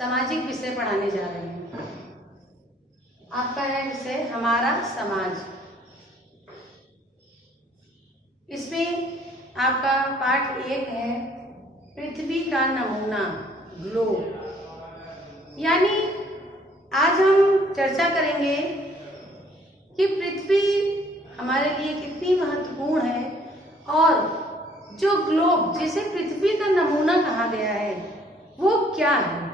सामाजिक विषय पढ़ाने जा रहे हैं। आपका है विषय हमारा समाज। इसमें आपका पाठ 1 है पृथ्वी का नमूना, ग्लोब। यानी आज हम चर्चा करेंगे कि पृथ्वी हमारे लिए कितनी महत्वपूर्ण है और जो ग्लोब जिसे पृथ्वी का नमूना कहा गया है वो क्या है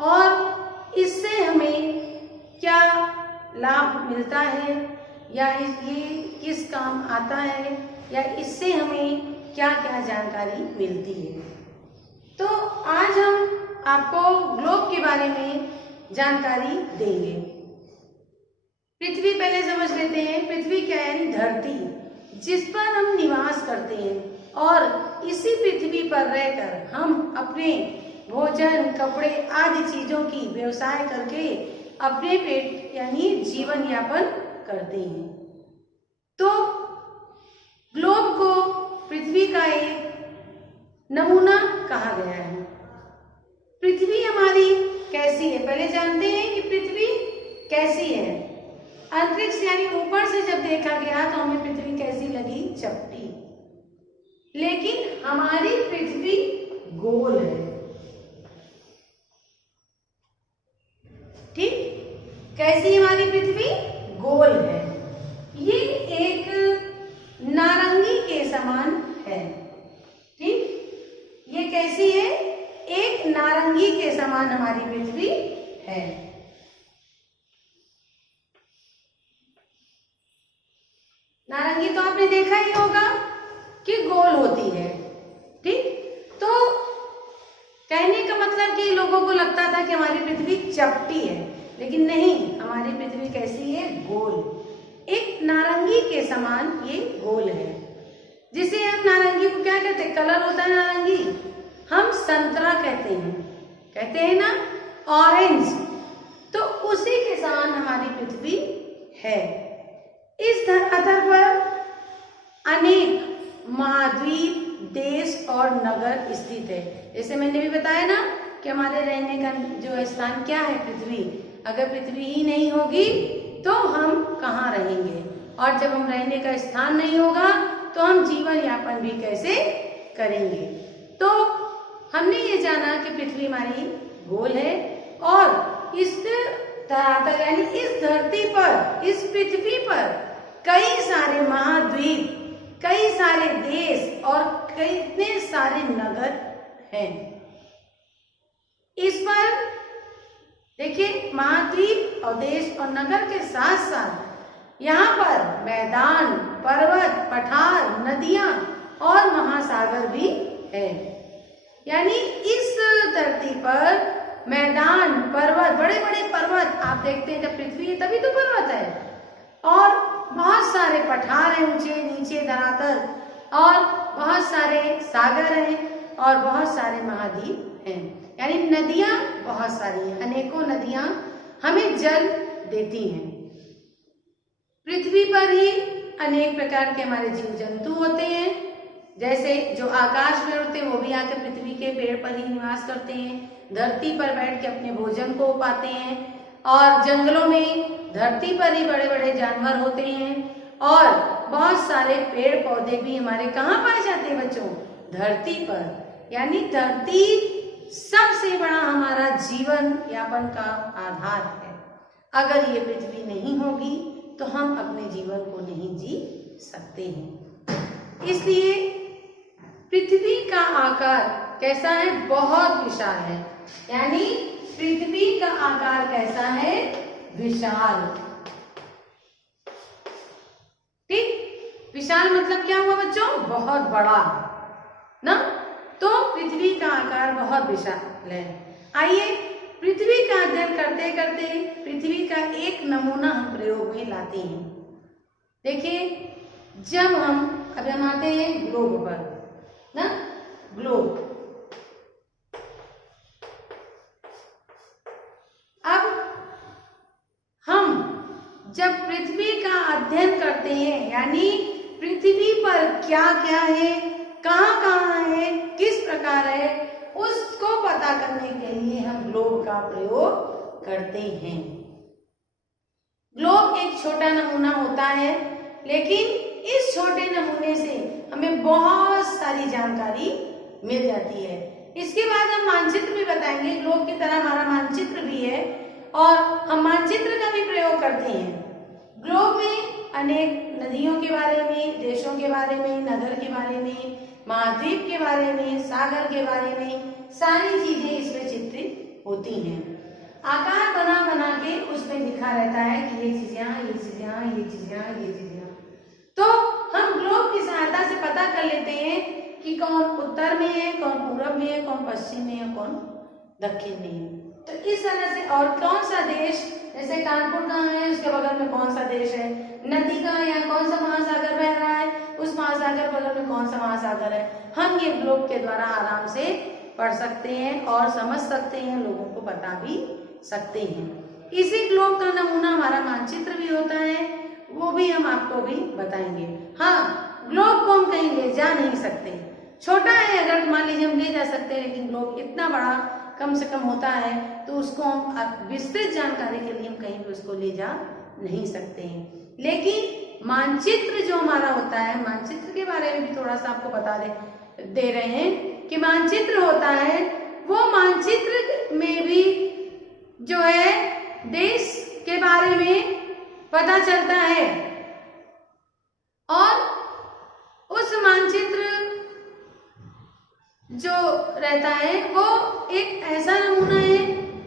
और इससे हमें क्या लाभ मिलता है या ये किस काम आता है या इससे हमें क्या क्या जानकारी मिलती है। तो आज हम आपको ग्लोब के बारे में जानकारी देंगे। पृथ्वी पहले समझ लेते हैं। पृथ्वी क्या है? यानी धरती जिस पर हम निवास करते हैं और इसी पृथ्वी पर रहकर हम अपने भोजन, कपड़े आदि चीजों की व्यवसाय करके अपने पेट यानी जीवन यापन करते हैं। तो ग्लोब को पृथ्वी का एक नमूना कहा गया है। पृथ्वी हमारी कैसी है पहले जानते हैं कि पृथ्वी कैसी है। अंतरिक्ष यानी ऊपर से जब देखा गया तो हमें पृथ्वी कैसी लगी? चपटी। लेकिन हमारी पृथ्वी गोल है। ठीक, कैसी हमारी पृथ्वी? गोल है। ये एक नारंगी के समान है। ठीक, ये कैसी है? एक नारंगी के समान हमारी पृथ्वी है। नारंगी तो आपने देखा ही होगा कि गोल होती है। ठीक, तो कहने का मतलब कि लोगों को लगता था कि हमारी पृथ्वी चपटी है, लेकिन नहीं, हमारी पृथ्वी कैसी है? गोल। एक नारंगी के समान ये गोल है। जिसे हम नारंगी को क्या कहते हैं? कलर होता है नारंगी, हम संतरा कहते हैं ना, ऑरेंज। तो उसी के समान हमारी पृथ्वी है। इस धरातल पर अनेक महाद्वीप, देश और नगर स्थित है। जैसे मैंने भी बताया ना कि हमारे रहने का जो स्थान क्या है? पृथ्वी। अगर पृथ्वी ही नहीं होगी तो हम कहाँ रहेंगे, और जब हम रहने का स्थान नहीं होगा तो हम जीवन यापन भी कैसे करेंगे। तो हमने ये जाना कि पृथ्वी हमारी गोल है और इस धरातल यानी इस धरती पर, इस पृथ्वी पर कई सारे महाद्वीप, कई सारे देश और कितने सारे नगर हैं। इस पर देखिए, महाद्वीप और देश और नगर के साथ साथ यहाँ पर मैदान, पर्वत, पठार, नदियां और महासागर भी है। यानी इस धरती पर मैदान, पर्वत, बड़े बड़े पर्वत आप देखते हैं। जब पृथ्वी है तभी तो पर्वत है, और बहुत सारे पठार हैं, ऊंचे नीचे धरातल, और बहुत सारे सागर हैं और बहुत सारे महाद्वीप हैं। यानी नदियां बहुत सारी हैं, अनेकों नदियां हमें जल देती हैं। पृथ्वी पर ही अनेक प्रकार के हमारे जीव जंतु होते हैं। जैसे जो आकाश में उड़ते हैं वो भी आकर पृथ्वी के पेड़ पर ही निवास करते हैं, धरती पर बैठ के अपने भोजन को पाते हैं, और जंगलों में धरती पर ही बड़े बड़े जानवर होते हैं, और बहुत सारे पेड़ पौधे भी हमारे कहाँ पाए जाते हैं बच्चों? धरती पर। यानी धरती सबसे बड़ा हमारा जीवन यापन का आधार है। अगर ये पृथ्वी नहीं होगी तो हम अपने जीवन को नहीं जी सकते हैं। इसलिए पृथ्वी का आकार कैसा है? बहुत विशाल है। यानी पृथ्वी का आकार कैसा है? विशाल। ठीक, विशाल मतलब क्या हुआ बच्चों? बहुत बड़ा ना। तो पृथ्वी का आकार बहुत विशाल है। आइए पृथ्वी का अध्ययन करते करते पृथ्वी का एक नमूना हम प्रयोग में लाते हैं। देखिए, जब हम आते हैं ग्लोब पर ना, ग्लोब। अब हम जब पृथ्वी का अध्ययन करते हैं, यानी पृथ्वी पर क्या क्या है कहाँ कहाँ है, किस प्रकार है, उसको पता करने के लिए हम ग्लोब का प्रयोग करते हैं। ग्लोब एक छोटा नमूना होता है, लेकिन इस छोटे नमूने से हमें बहुत सारी जानकारी मिल जाती है। इसके बाद हम मानचित्र भी बताएंगे। ग्लोब की तरह हमारा मानचित्र भी है और हम मानचित्र का भी प्रयोग करते हैं। ग्लोब में अनेक नदियों के बारे में, देशों के बारे में, नगर के बारे में, महाद्वीप के बारे में, सागर के बारे में सारी चीजें इसमें चित्रित होती हैं। आकार बना बना के उसमें लिखा रहता है कि ये चीज यहाँ, ये चीज यहाँ, ये चीज यहाँ, ये चीज यहाँ। तो हम ग्लोब की सहायता से पता कर लेते हैं कि कौन उत्तर में है, कौन पूरब में है, कौन पश्चिम में है, कौन दक्षिण में है। तो इस तरह से, और कौन सा देश, जैसे कानपुर कहाँ है, उसके बगल में कौन सा देश है, नदी कहाँ है, कौन सा महासागर बह रहा है, उस महासागर बगल में कौन सा महासागर है, हम ये ग्लोब के द्वारा आराम से पढ़ सकते हैं और समझ सकते हैं, लोगों को बता भी सकते हैं। इसी ग्लोब का नमूना हमारा मानचित्र भी होता है, वो भी हम आपको भी बताएंगे। हाँ, ग्लोब को हम कहीं ले जा नहीं सकते, छोटा है अगर मान लीजिए हम ले जा सकते हैं, लेकिन ग्लोब इतना बड़ा कम से कम होता है तो उसको हम विस्तृत जानकारी के लिए हम कहीं भी उसको ले जा नहीं सकते हैं। लेकिन मानचित्र जो हमारा होता है, मानचित्र के बारे में भी थोड़ा सा आपको बता दे रहे हैं कि मानचित्र होता है, वो मानचित्र में भी जो है देश के बारे में पता चलता है और उस मानचित्र जो रहता है वो एक ऐसा नमूना है,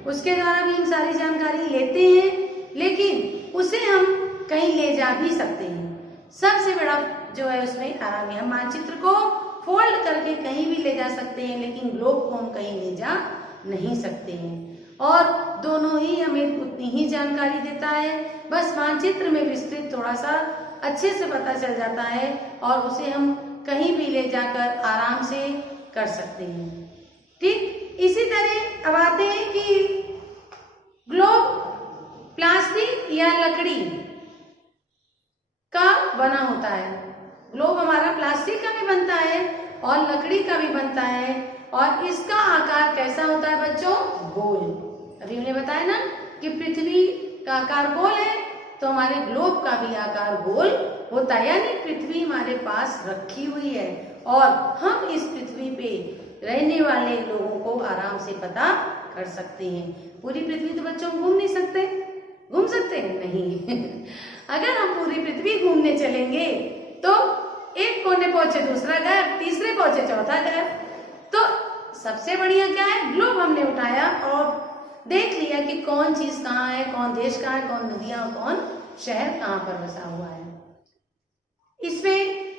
उसके द्वारा भी हम सारी जानकारी लेते हैं, लेकिन उसे हम कहीं ले जा भी सकते हैं। सबसे बड़ा जो है उसमें आराम है, हम मानचित्र को फोल्ड करके कहीं भी ले जा सकते हैं, लेकिन ग्लोब को हम कहीं ले जा नहीं सकते हैं। और दोनों ही हमें उतनी ही जानकारी देता है, बस मानचित्र में विस्तृत थोड़ा सा अच्छे से पता चल जाता है और उसे हम कहीं भी ले जाकर आराम से कर सकते हैं। ठीक इसी तरह अब आते हैं कि ग्लोब प्लास्टिक या लकड़ी का बना होता है। ग्लोब हमारा प्लास्टिक का भी बनता है और लकड़ी का भी बनता है, और इसका आकार कैसा होता है बच्चों? गोल। अभी हमने बताया ना कि पृथ्वी का आकार गोल है, तो हमारे ग्लोब का भी आकार गोल होता है, यानी पृथ्वी हमारे पास रखी हुई है और हम इस पृथ्वी पे रहने वाले लोगों को आराम से पता कर सकते हैं। पूरी पृथ्वी तो बच्चों घूम नहीं सकते, घूम सकते हैं नहीं अगर हम पूरी पृथ्वी घूमने चलेंगे तो एक कोने पहुंचे दूसरा गायब, तीसरे पहुंचे चौथा गायब। तो सबसे बढ़िया क्या है, ग्लोब हमने उठाया और देख लिया कि कौन चीज कहाँ है, कौन देश कहाँ है, कौन नदियां और कौन शहर कहाँ पर बसा हुआ है। इसमें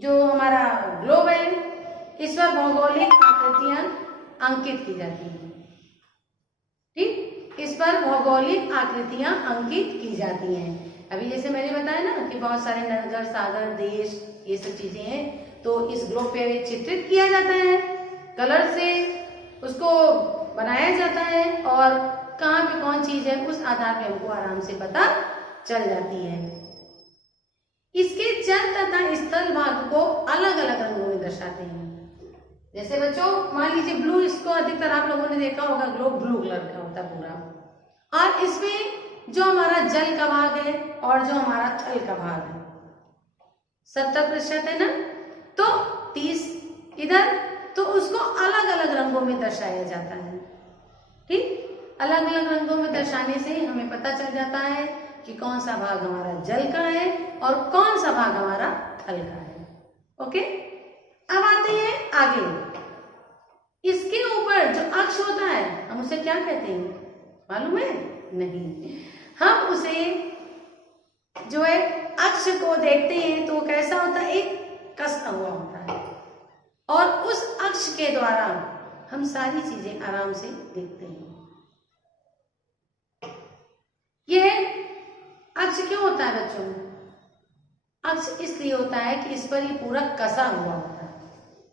जो हमारा ग्लोब है, इस पर भौगोलिक आकृतियां अंकित की जाती हैं। ठीक, इस पर भौगोलिक आकृतियां अंकित की जाती हैं। अभी जैसे मैंने बताया ना कि बहुत सारे नगर, सागर, देश, ये सब चीजें हैं, तो इस ग्लोब पे चित्रित किया जाता है, कलर से उसको बनाया जाता है और कहाँ पे कौन चीज है उस आधार पे हमको आराम से पता चल जाती है। इसके जल तथा स्थल भाग को अलग अलग रंगों में दर्शाते हैं। जैसे बच्चों मान लीजिए ब्लू, इसको अधिकतर आप लोगों ने देखा होगा, ग्लोब ब्लू कलर का होता है पूरा, और इसमें जो हमारा जल का भाग है और जो हमारा थल का भाग है 70% है ना, तो 30 इधर, तो उसको अलग अलग रंगों में दर्शाया जाता है। ठीक, अलग अलग रंगों में दर्शाने से हमें पता चल जाता है कि कौन सा भाग हमारा जल का है और कौन सा भाग हमारा थल का है। ओके, अब आते हैं आगे। इसके ऊपर जो अक्ष होता है हम उसे क्या कहते हैं मालूम है? नहीं, हम उसे जो है अक्ष को देखते हैं तो कैसा होता है, एक कसा हुआ होता है, और उस अक्ष के द्वारा हम सारी चीजें आराम से देखते हैं। यह अक्ष क्यों होता है बच्चों? अक्ष इसलिए होता है कि इस पर ये पूरा कसा हुआ होता है,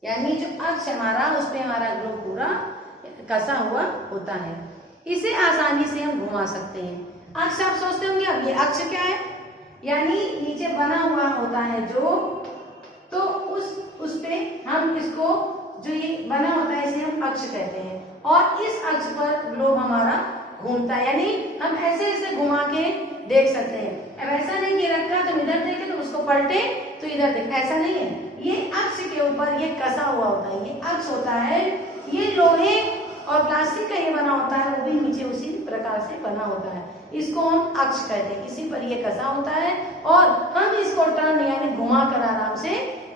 यानी जो अक्ष हमारा उसमें हमारा ग्लोब पूरा कसा हुआ होता है। इसे आसानी से हम घुमा सकते हैं। अक्ष आप सोचते होंगे अब ये अक्ष क्या है, यानी नीचे बना हुआ होता है जो, तो उस उस पे हम इसको जो ये बना होता है इसे हम अक्ष कहते हैं, और इस अक्ष पर ग्लोब हमारा घूमता है, यानी हम ऐसे ऐसे घुमा के देख सकते हैं। अब ऐसा नहीं कि रखा तो इधर देखे तो उसको पलटे तो इधर देखे, ऐसा नहीं है। ये अक्ष के ऊपर ये कसा हुआ होता है, ये अक्ष होता है। ये लोहे और प्लास्टिक का ये बना होता है, वो भी नीचे उसी प्रकार से बना होता है। इसको हम अक्ष कहते हैं, इसी पर ये कसा होता है और हम इसको टर्न यानी घुमा कर आराम से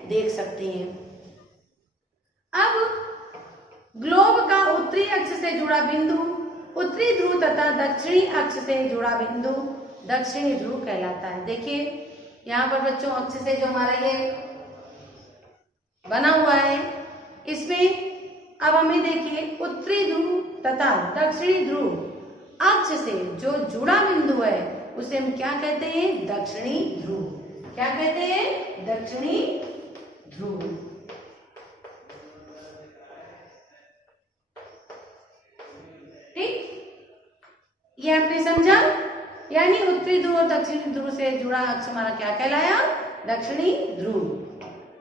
देख सकते हैं। अब ग्लोब का उत्तरी अक्ष से जुड़ा बिंदु उत्तरी ध्रुव तथा दक्षिणी अक्ष से जुड़ा बिंदु दक्षिणी ध्रुव कहलाता है। देखिए यहाँ पर बच्चों अक्ष से जो हमारा ये बना हुआ है, इसमें अब हमें देखिए उत्तरी ध्रुव तथा दक्षिणी ध्रुव अक्ष से जो जुड़ा बिंदु है उसे हम क्या कहते हैं? दक्षिणी ध्रुव। क्या कहते हैं? दक्षिणी ध्रुव। ठीक, ये आपने समझा? यानी उत्तरी ध्रुव और दक्षिणी ध्रुव से जुड़ा अक्ष हमारा क्या कहलाया? दक्षिणी ध्रुव।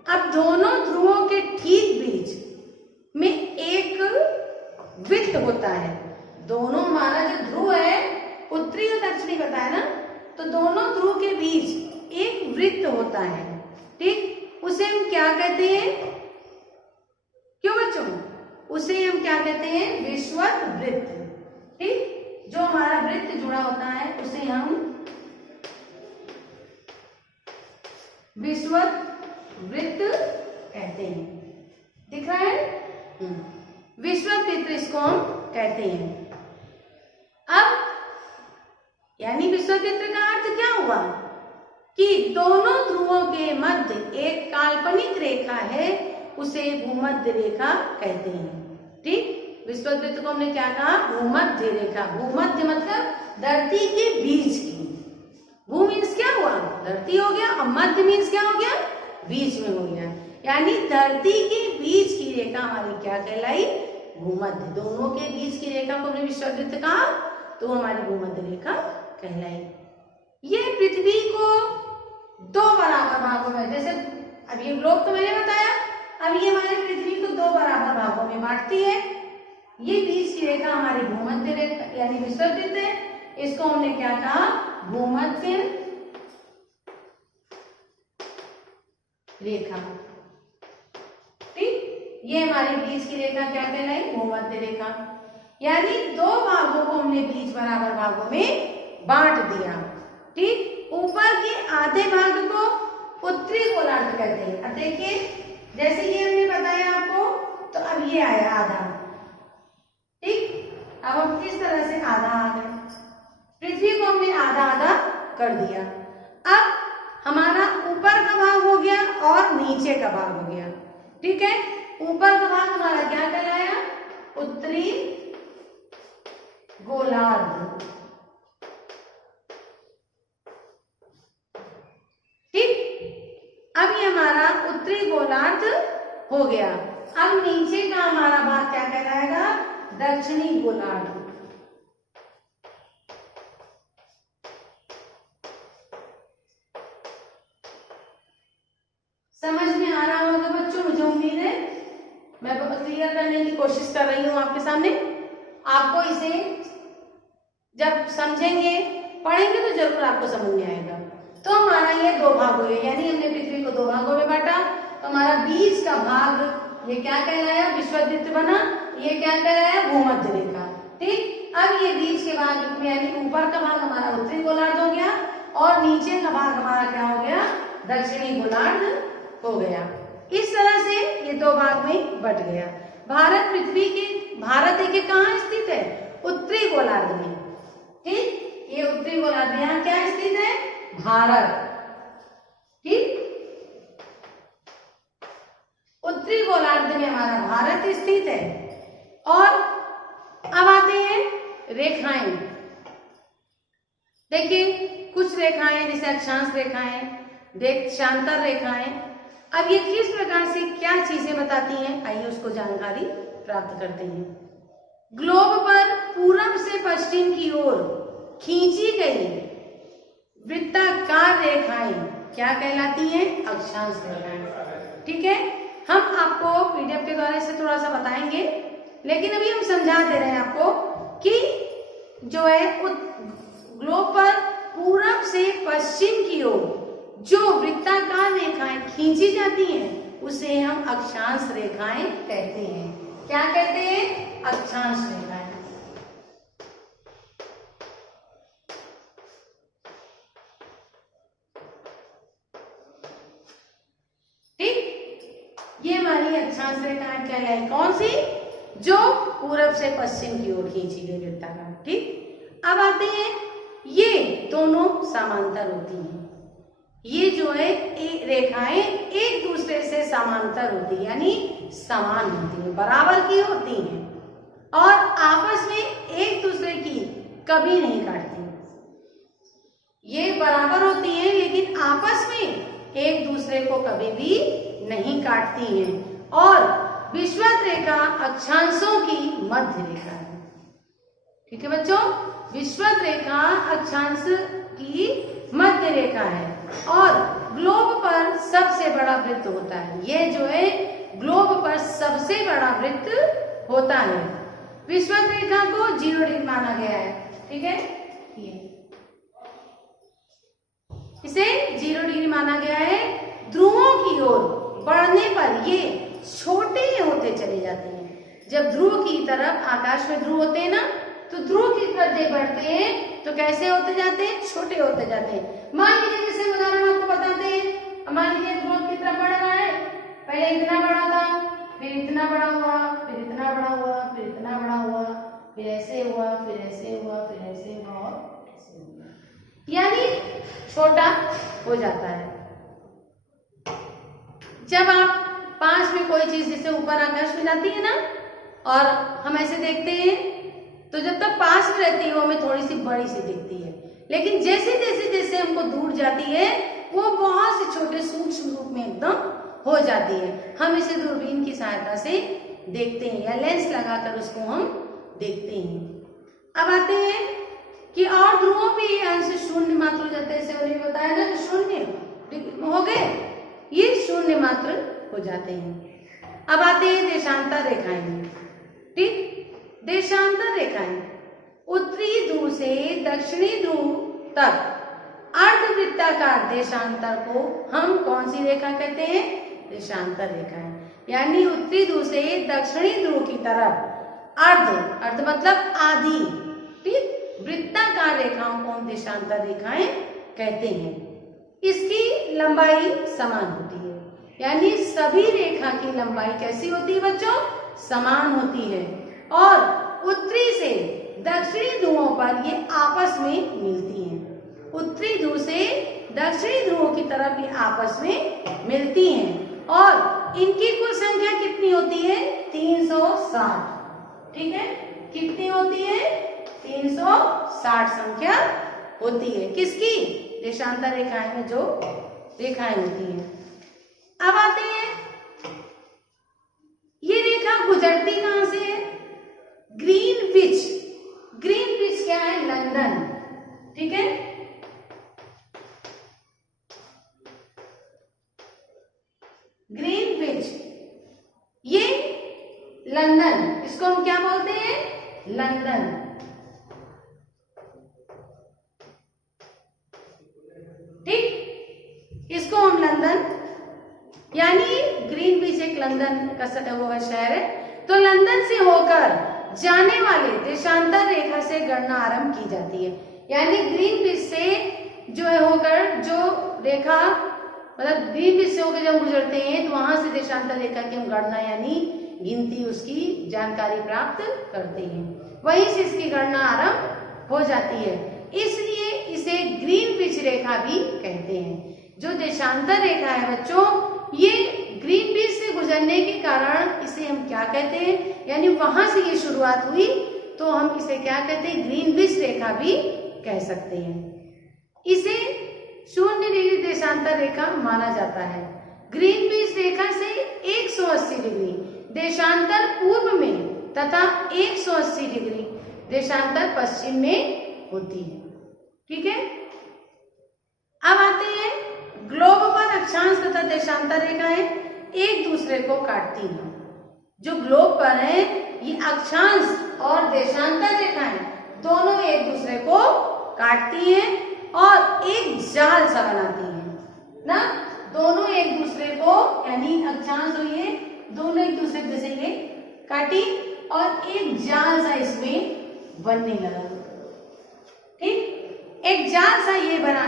अब दोनों ध्रुवों के ठीक बीच में एक वृत्त होता है। दोनों हमारा जो ध्रुव है उत्तरी और दक्षिणी बताया ना, तो दोनों ध्रुव के बीच एक वृत्त होता है। ठीक, उसे हम क्या कहते हैं? क्यों बच्चों? उसे हम क्या कहते हैं? विषुवत वृत्त। ठीक, जो हमारा वृत्त जुड़ा होता है उसे हम विषुवत वृत्त कहते हैं। दिख रहा है? विषुवत वृत्त इसको हम कहते हैं। अब यानी विषुवत वृत्त का अर्थ क्या हुआ कि दोनों ध्रुवों के मध्य एक काल्पनिक रेखा है, उसे भूमध्य रेखा कहते हैं। ठीक, विषुवत वृत्त को हमने क्या कहा? भूमध्य रेखा। भूमध्य मतलब धरती के बीच की। भू मीन्स क्या हुआ? धरती हो गया, और मध्य मीन्स क्या हो गया? बीच में हो गया। यानी धरती के बीच की रेखा हमारी क्या कहलाई? भूमध्य। दोनों के बीच की रेखा को हमने विषुवत वृत्त कहा, तो हमारी भूमध्य रेखा कहलाई। ये पृथ्वी को दो बराबर भागों में, जैसे अब ये ग्लोब तो मैंने बताया, अब ये हमारी पृथ्वी को दो बराबर भागों में बांटती है। ये बीच की रेखा हमारी भूमध्य रेखा यानी विषुवत वृत्त है। इसको हमने क्या कहा? भूमध्य रेखा। ठीक, ये हमारी बीच की रेखा क्या कहलाई? भूमध्य रेखा। यानी दो भागों को हमने बीच बराबर भागों में बांट दिया। ठीक, ऊपर के आधे भाग को उत्तरी गोलार्ध कहते हैं। अब देखिए जैसे ये हमने बताया आपको, तो अब ये आया आधा। ठीक, अब हम किस तरह से आधा आ गए? पृथ्वी को हमने आधा आधा कर दिया। अब हमारा ऊपर का भाग हो गया और नीचे का भाग हो गया। ठीक है, ऊपर का भाग हमारा क्या कहलाया? उत्तरी गोलार्ध। ठीक, अब ये हमारा उत्तरी गोलार्ध हो गया। अब नीचे का हमारा भाग क्या कहलाएगा? दक्षिणी गोलार्ध। समझ में आ रहा होगा बच्चों, मुझे उम्मीद है। मैं क्लियर करने की कोशिश कर रही हूँ आपके सामने। आपको इसे जब समझेंगे पढ़ेंगे तो जरूर आपको समझ में आएगा। तो हमारा ये दो भाग हुए, यानी हमने पृथ्वी को दो भागों में बांटा। तो हमारा बीच का भाग ये क्या कहलाया? विषुवत वृत्त बना। ये क्या कहलाया? भूमध्य रेखा। ठीक, अब ये बीच के भाग में यानी ऊपर का भाग हमारा उत्तरी गोलार्ध हो गया और नीचे का भाग हमारा क्या हो गया? दक्षिणी गोलार्ध हो गया। इस तरह से ये दो भाग में बट गया। भारत पृथ्वी के भारत देखिए कहाँ स्थित है? उत्तरी गोलार्ध में। ठीक, ये उत्तरी गोलार्ध यहाँ क्या स्थित है? भारत। ठीक, उत्तरी गोलार्ध में हमारा भारत स्थित है। और अब आते हैं रेखाएं। देखिए कुछ रेखाएं जैसे अक्षांश रेखाएं, देशांतर रेखाएं। अब ये किस प्रकार से क्या चीजें बताती हैं, आइए उसको जानकारी प्राप्त करते हैं। ग्लोब पर पूरब से पश्चिम की ओर खींची गई वृत्ताकार रेखाएं क्या कहलाती हैं? अक्षांश रेखाएं। ठीक है, हम आपको पीडीएफ के द्वारा इसे थोड़ा सा बताएंगे, लेकिन अभी हम समझा दे रहे हैं आपको कि जो है ग्लोब पर पूरब से पश्चिम की ओर जो वृत्ताकार रेखाएं खींची जाती हैं उसे हम अक्षांश रेखाएं कहते हैं। क्या कहते हैं? अक्षांश रेखाएं। ठीक, ये हमारी अक्षांश रेखाएं कहलाई। कौन सी? जो पूरब से पश्चिम की ओर खींची गई वृत्ताकार। ठीक, अब आते हैं, ये दोनों समांतर होती हैं। ये जो है रेखाएं एक दूसरे से समांतर होती है, यानी समान होती है, बराबर की होती हैं और आपस में एक दूसरे की कभी नहीं काटती। ये बराबर होती हैं लेकिन आपस में एक दूसरे को कभी भी नहीं काटती हैं और विषुवत रेखा अक्षांशों की मध्य रेखा है। ठीक है बच्चों, विषुवत रेखा अक्षांश की मध्य रेखा है और ग्लोब पर सबसे बड़ा वृत्त होता है। ये जो है ग्लोब पर सबसे बड़ा वृत्त होता है। विषुवत रेखा को 0 डिग्री माना गया है। ठीक है, ये इसे 0 डिग्री माना गया है। ध्रुवों की ओर बढ़ने पर ये छोटे होते चले जाते हैं। जब ध्रुव की तरफ, आकाश में ध्रुव होते हैं ना, तो ध्रुव की तरफ जब बढ़ते हैं तो कैसे होते जाते हैं? छोटे होते जाते हैं। मान लीजिए जैसे उदाहरण आपको बताते हैं, मान लीजिए ध्रुव की तरफ बढ़ रहा है, पहले इतना बड़ा था, फिर इतना बड़ा हुआ, फिर इतना बड़ा हुआ, फिर इतना बड़ा हुआ, फिर ऐसे हुआ, फिर ऐसे हुआ, फिर ऐसे हुआ और ऐसे हुआ, यानी छोटा हो जाता है। जब आप पास में कोई चीज जैसे ऊपर आकाश में जाती है ना और हम ऐसे देखते हैं तो जब तक पास में रहती है वो हमें थोड़ी सी बड़ी सी दिखती है, लेकिन जैसे जैसे जैसे हमको दूर जाती है वो बहुत से छोटे सूक्ष्म रूप में एकदम हो जाती है। हम इसे दूरबीन की सहायता से देखते हैं या लेंस लगाकर उसको हम देखते हैं। अब आते हैं कि और ध्रुवों पे ये अंश शून्य मात्र हो जाते हैं। जैसे उन्हें बताया ना, शून्य हो गए, ये शून्य मात्र हो जाते हैं। अब आते हैं देशांतर रेखाएं। ठीक, देशांतर रेखाएं उत्तरी ध्रुव से दक्षिणी ध्रुव तक अर्धवृत्ताकार देशांतर को हम कौन सी रेखा कहते हैं? देशांतर रेखाएं। यानी उत्तरी ध्रुव से दक्षिणी ध्रुव की तरफ अर्ध मतलब आधी, ठीक, वृत्ताकार रेखाओं को हम देशांतर रेखाएं कहते हैं। इसकी लंबाई समान होती है, यानी सभी रेखा की लंबाई कैसी होती है बच्चों? समान होती है और उत्तरी से दक्षिणी ध्रुवों पर ये आपस में मिलती हैं। उत्तरी ध्रुव से दक्षिणी ध्रुवों की तरफ ये आपस में मिलती हैं और इनकी कुल संख्या कितनी होती है? 360। ठीक है, कितनी होती है? 360 संख्या होती है। किसकी? देशांतर रेखाएं में जो रेखाएं होती हैं। अब आते हैं, ये रेखा गुजरती कहां से है? ग्रीनविच। ग्रीनविच क्या है? लंदन। ठीक है, ग्रीनविच ये लंदन, इसको हम क्या बोलते हैं? लंदन। ठीक, इसको हम लंदन, यानी ग्रीनविच एक लंदन का वो शहर है। तो लंदन से होकर जाने वाले देशांतर रेखा से गणना आरंभ की जाती है। यानी ग्रीनविच से जो है होकर जो रेखा, मतलब ग्रीनविच से होकर जब गुजरते हैं तो वहां से देशांतर रेखा की हम गणना यानी गिनती, उसकी जानकारी प्राप्त करते हैं। वहीं से इसकी गणना आरंभ हो जाती है, इसलिए इसे ग्रीनविच रेखा भी कहते हैं। जो देशांतर रेखा है बच्चों, ये ग्रीनविच से गुजरने के कारण इसे हम क्या कहते हैं? यानी वहां से ये शुरुआत हुई तो हम इसे क्या कहते हैं? ग्रीनविच रेखा भी कह सकते हैं। इसे 0 डिग्री देशांतर रेखा माना जाता है। ग्रीनविच रेखा से 180 डिग्री देशांतर पूर्व में तथा 180 डिग्री देशांतर पश्चिम में होती है। ठीक है, अब आते हैं ग्लोब पर अक्षांश तथा देशांतर रेखाएं। एक दूसरे को काटती हैं। जो ग्लोब पर है ये अक्षांश और देशांतर रेखाएं दोनों एक दूसरे को काटती हैं और एक जाल सा बनाती हैं ना। दोनों एक दूसरे को, यानी अक्षांश हुई है, दोनों एक दूसरे को जैसे ये काटी और एक जाल सा इसमें बनने लगा। ठीक, एक जाल सा ये बना।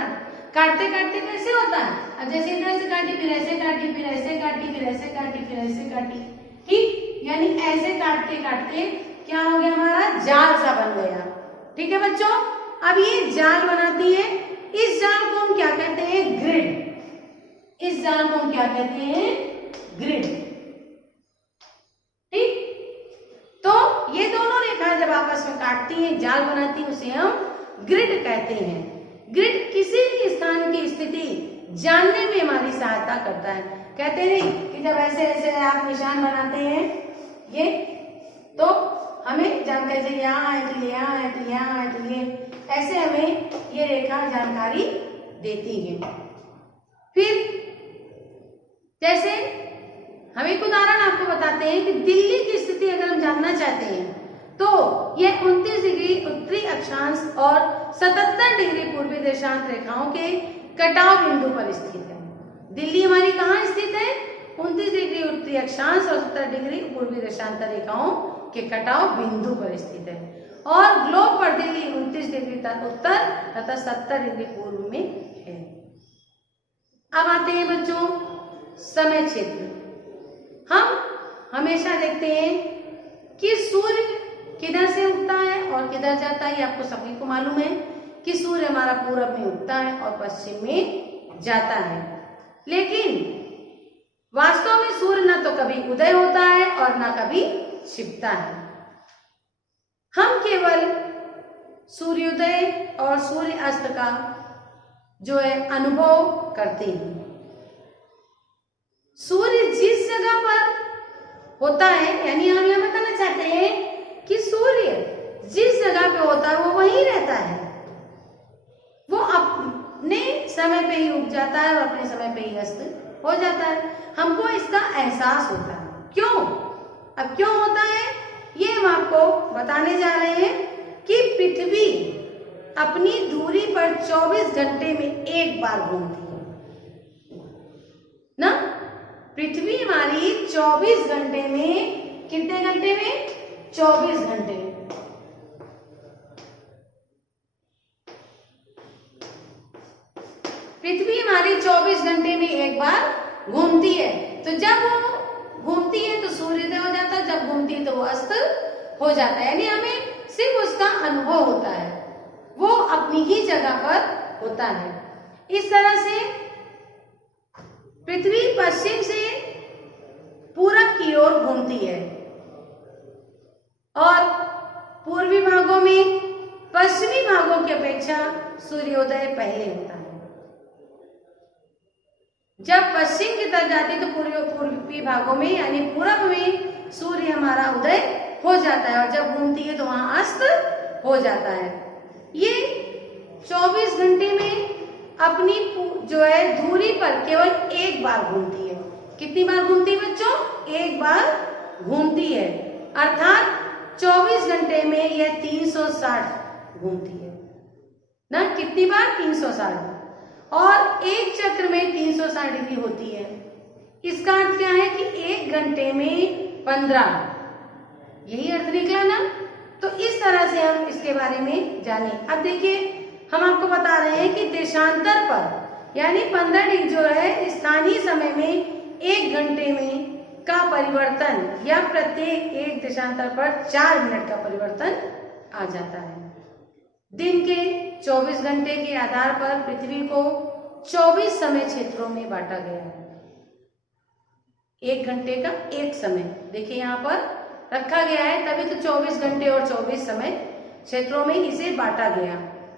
काटते काटते कैसे होता है, अब जैसे इधर से काटी, फिर ऐसे काटी, फिर ऐसे काटी, फिर ऐसे काटी, फिर ऐसे काटी। ठीक, यानी ऐसे काटते काटते क्या हो गया, हमारा जाल सा बन गया। ठीक है बच्चों, अब ये जाल बनाती है। इस जाल को हम क्या कहते हैं, ग्रिड। इस जाल को हम क्या कहते हैं, ग्रिड। ठीक, तो ये दोनों रेखाएं जब आपस में काटती हैं, जाल बनाती है, उसे हम ग्रिड कहते हैं। ग्रिड किसी भी स्थान की स्थिति जानने में हमारी सहायता करता है। कहते नहीं कि जब ऐसे ऐसे आप निशान बनाते हैं ये, तो हमें जानकारी चाहिए, यहाँ है तो यहाँ है तो यहाँ है तो ये, ऐसे हमें ये रेखा जानकारी देती है। फिर जैसे हम एक उदाहरण आपको बताते हैं कि दिल्ली की स्थिति अगर हम जानना चाहते हैं तो यह 29 डिग्री उत्तरी अक्षांश और 77 डिग्री पूर्वी देशांत रेखाओं के कटाव बिंदु पर स्थित है। दिल्ली हमारी कहाँ स्थित है, 29 डिग्री उत्तरी अक्षांश और 70 डिग्री पूर्वी देशांतर रेखाओं के कटाव बिंदु पर स्थित है। और ग्लोब पर दिल्ली 29 डिग्री उत्तर तथा 70 डिग्री पूर्व में है। अब आते हैं बच्चों समय क्षेत्र। हम हमेशा देखते हैं कि सूर्य किधर से उगता है और किधर जाता है। ये आपको सभी को मालूम है कि सूर्य हमारा पूरब में उगता है और पश्चिम में जाता है। लेकिन वास्तव में सूर्य ना तो कभी उदय होता है और ना कभी छिपता है। हम केवल सूर्योदय और सूर्य अस्त का जो है अनुभव करते हैं। सूर्य जिस जगह पर होता है, यानी हम यह बताना चाहते हैं कि सूर्य जिस जगह पे होता है वो वहीं रहता है। वो अपने समय पे ही उग जाता है और अपने समय पे ही अस्त हो जाता है। हमको इसका एहसास होता है। क्यों? अब क्यों होता है ये हम आपको बताने जा रहे हैं कि पृथ्वी अपनी दूरी पर 24 घंटे में एक बार घूमती है ना। पृथ्वी हमारी 24 घंटे में, कितने घंटे में, 24 घंटे। पृथ्वी हमारी 24 घंटे में एक बार घूमती है। तो जब वो घूमती है तो सूर्योदय हो जाता है, जब घूमती है तो वो अस्त हो जाता है। यानी हमें सिर्फ उसका अनुभव होता है, वो अपनी ही जगह पर होता है। इस तरह से पृथ्वी पश्चिम से पूरब की ओर घूमती है और पूर्वी भागों में पश्चिमी भागों की अपेक्षा सूर्योदय पहले होता है। जब पश्चिम की तरफ जाती है तो पूर्वी भागों में यानी पूरब में सूर्य हमारा उदय हो जाता है और जब घूमती है तो वहां अस्त हो जाता है। ये 24 घंटे में अपनी जो है दूरी पर केवल एक बार घूमती है। कितनी बार घूमती है बच्चों? एक बार घूमती है। अर्थात 24 घंटे में यह 360 घूमती है ना। कितनी बार? 360। और एक चक्र में 360 डिग्री होती है। इसका अर्थ क्या है कि एक घंटे में 15, यही अर्थ निकला ना। तो इस तरह से हम इसके बारे में जाने। अब देखिए हम आपको बता रहे हैं कि देशांतर पर यानी 15 डिग्री जो है स्थानीय समय में एक घंटे में का परिवर्तन या प्रत्येक एक देशांतर पर 4 मिनट का परिवर्तन आ जाता है। दिन के 24 घंटे के आधार पर पृथ्वी को 24 समय क्षेत्रों में बांटा गया है। एक घंटे का एक समय देखिए यहाँ पर रखा गया है, तभी तो 24 घंटे और 24 समय क्षेत्रों में इसे बांटा गया।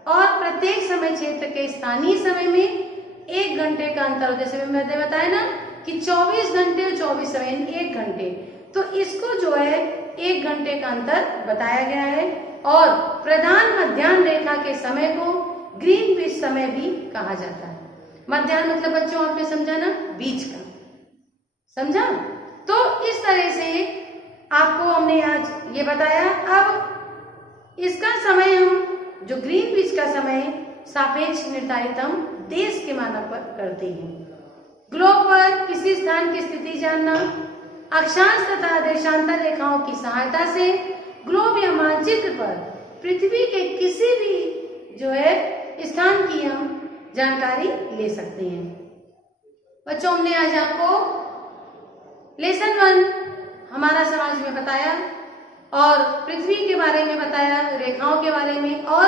और प्रत्येक समय क्षेत्र के स्थानीय समय में एक घंटे का अंतर, जैसे मैंने बताया ना कि 24 घंटे और 24 समय 1 घंटे, तो इसको जो है 1 घंटे का अंतर बताया गया है। और प्रधान मध्याह्न रेखा के समय को ग्रीनविच समय भी कहा जाता है। मध्याह्न मतलब बच्चों आपने समझा ना, बीच का समझा? तो इस तरह से आपको हमने आज ये बताया। अब इसका समय हम जो ग्रीनविच का समय सापेक्ष निर्धारित हम देश के मानक पर करते हैं। ग्लोब पर किसी स्थान की स्थिति जानना, अक्षांश तथा देशांतर रेखाओं की सहायता से ग्लोब या मानचित्र पर पृथ्वी के किसी भी जो है स्थान की हम जानकारी ले सकते हैं। बच्चों, हमने आज आपको लेसन 1 हमारा समाज में बताया और पृथ्वी के बारे में बताया, रेखाओं के बारे में, और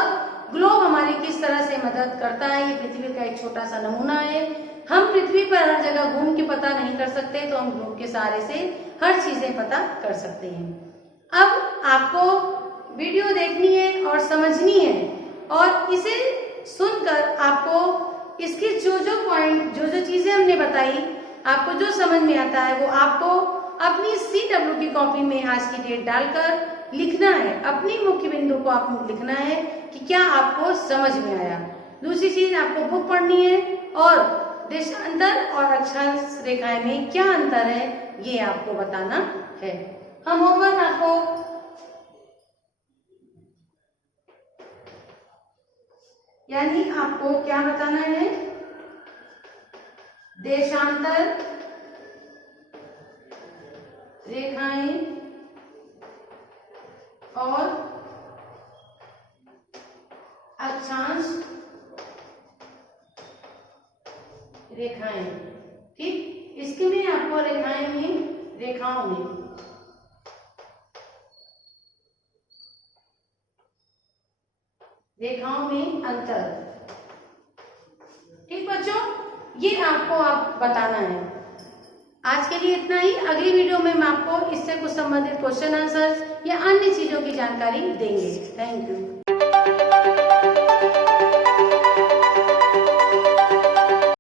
ग्लोब हमारी किस तरह से मदद करता है। ये पृथ्वी का एक छोटा सा नमूना है। हम पृथ्वी पर हर जगह घूम के पता नहीं कर सकते, तो हम ग्लोब के सहारे से हर चीजें पता कर सकते हैं। अब आपको वीडियो देखनी है और समझनी है, और इसे सुनकर आपको इसकी जो पॉइंट, जो चीजें हमने बताई, आपको जो समझ में आता है वो आपको अपनी CW की कॉपी में आज की डेट डालकर लिखना है। अपनी मुख्य बिंदु को आपको लिखना है कि क्या आपको समझ में आया। दूसरी चीज, आपको बुक पढ़नी है और देशांतर और अक्षांश रेखाएं में क्या अंतर है ये आपको बताना है। हम होमवर्क आपको यानी आपको क्या बताना है, देशांतर रेखाएं और अक्षांश रेखाएं, ठीक। इसके में आपको रेखाओं में अंतर, ठीक बच्चों, ये आपको बताना है। आज के लिए इतना ही। अगली वीडियो में मैं आपको इससे कुछ संबंधित क्वेश्चन आंसर या अन्य चीजों की जानकारी देंगे। Thank you.